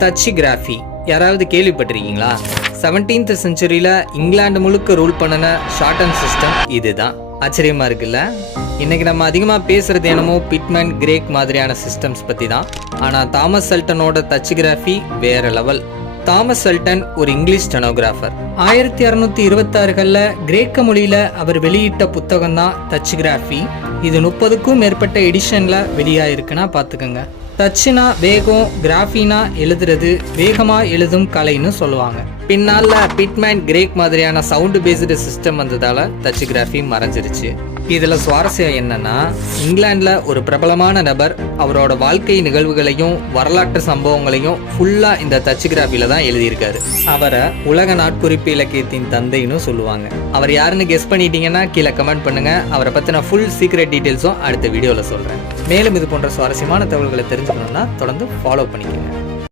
தச்சிகிராஃபி யாராவது கேள்விப்பட்டிருக்கீங்களா? 17th செஞ்சுரியில இங்கிலாந்து முழுக்க ரூல் பண்ணின ஷார்ட் அண்ட் சிஸ்டம் இதுதான். ஆச்சரியமா இருக்குல்ல? இன்னைக்கு நம்ம அதிகமாக பேசுறது என்னமோ பிட்மேன், கிரேக் மாதிரியான சிஸ்டம்ஸ் பற்றி தான். ஆனால் தாமஸ் சல்டனோட தச்சிகிராஃபி வேற லெவல். தாமஸ் சல்டன் ஒரு இங்கிலீஷ் ஸ்டெனோகிராஃபர். 1626களில் கிரேக்க மொழியில் அவர் வெளியிட்ட புத்தகம் தான் தச்சிகிராஃபி. இது 30க்கும் மேற்பட்ட எடிஷனில் வெளியாயிருக்குன்னா பார்த்துக்கோங்க. தச்சுனா வேகம், கிராஃபினா எழுதுறது, வேகமாக எழுதும் கலைன்னு சொல்லுவாங்க. பின்னால பிட்மேன், கிரேக் மாதிரியான சவுண்டு பேஸ்டு சிஸ்டம் வந்ததால தச்சிகிராஃபி மறைஞ்சிருச்சு. இதில் சுவாரஸ்யம் என்னன்னா, இங்கிலாண்டில் ஒரு பிரபலமான நபர் அவரோட வாழ்க்கை நிகழ்வுகளையும் வரலாற்று சம்பவங்களையும் ஃபுல்லாக இந்த தச்சிகிராஃபியில் தான் எழுதியிருக்காரு. அவரை உலக நாட்குறிப்பு இலக்கியத்தின் தந்தைன்னு சொல்லுவாங்க. அவர் யாருன்னு கெஸ் பண்ணிட்டீங்கன்னா கீழே கமெண்ட் பண்ணுங்க. அவரை பற்றின ஃபுல் சீக்ரெட் டீட்டெயில்ஸும் அடுத்த வீடியோவில் சொல்கிறேன். மேலும் இது போன்ற சுவாரஸ்யமான தகவல்களை தெரிஞ்சுக்கணும்னா தொடர்ந்து ஃபாலோ பண்ணிக்கோங்க.